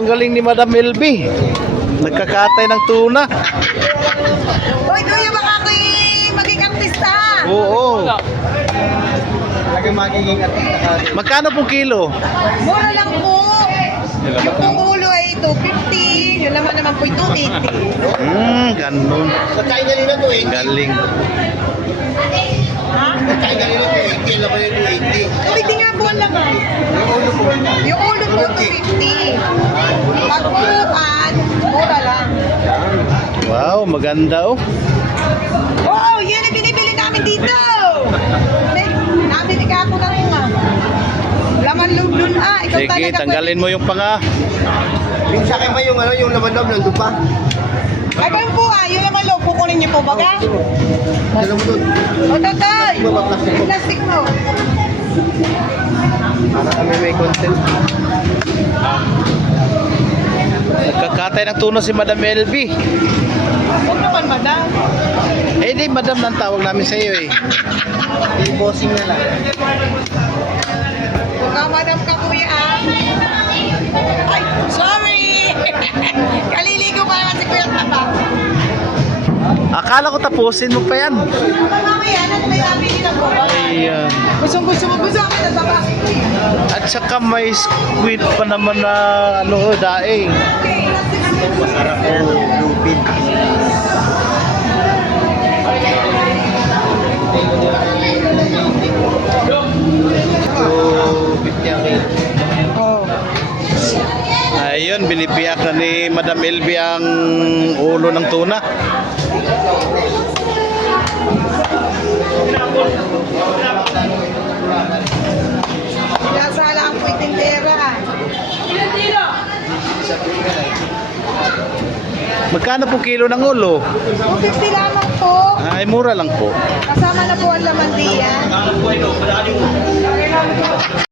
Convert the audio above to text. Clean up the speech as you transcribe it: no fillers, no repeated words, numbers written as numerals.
ang galing ni Madam Elby. Nagkakatay ng tuna. Uy, kuya, baka ako'y maging artista. Oo. Magiging artista ka. Magkano po kilo? Mura lang po. Yung ulo ay 250. Yung naman po'y 280. Ganun. Sa China nila 280. Galing. Ha? Sa China nila 280. Alam mo yung 280. 280 nga po ang laman. Yung ulo po, 250. Pag pulutan, mura lang. Wow, maganda oh. Oh, yan ang binibili namin dito. Nabili ka ako ng laman loob dun. Ikaw Sige, talaga. tanggalin mo yung panga. Yung sa akin ba yung ano, yung laman loob nandun pa? Ay, ganun po yung laman loob, kukunin niyo po baga? Alam mo dun. O, tatay. Plastic mo. Plastic mo. Para kami may content. Nagkakatay ng tuna si Madam Elby. Huwag naman, madam. Eh di, Madam nang tawag namin sa iyo eh. Yung bossing na lang. Huwag ka, madam ka, kuya. Ay, sorry. Kaliligo pa naman si Kuya Tapa. Akala ko tapusin mo pa yan. Mamaya, may nabili na po ba? Ayan. Gusto kami na taba. At saka may squid pa naman na ano, daing. Masarap yan. Lupin. Oh. Ayun, binibiyak na ni Madam Elby ang ulo ng tuna. Sinasala ang po'y tindera. Magkano po kilo ng ulo? 250 lamang po. Ay, mura lang po. Kasama na po ang laman diyan.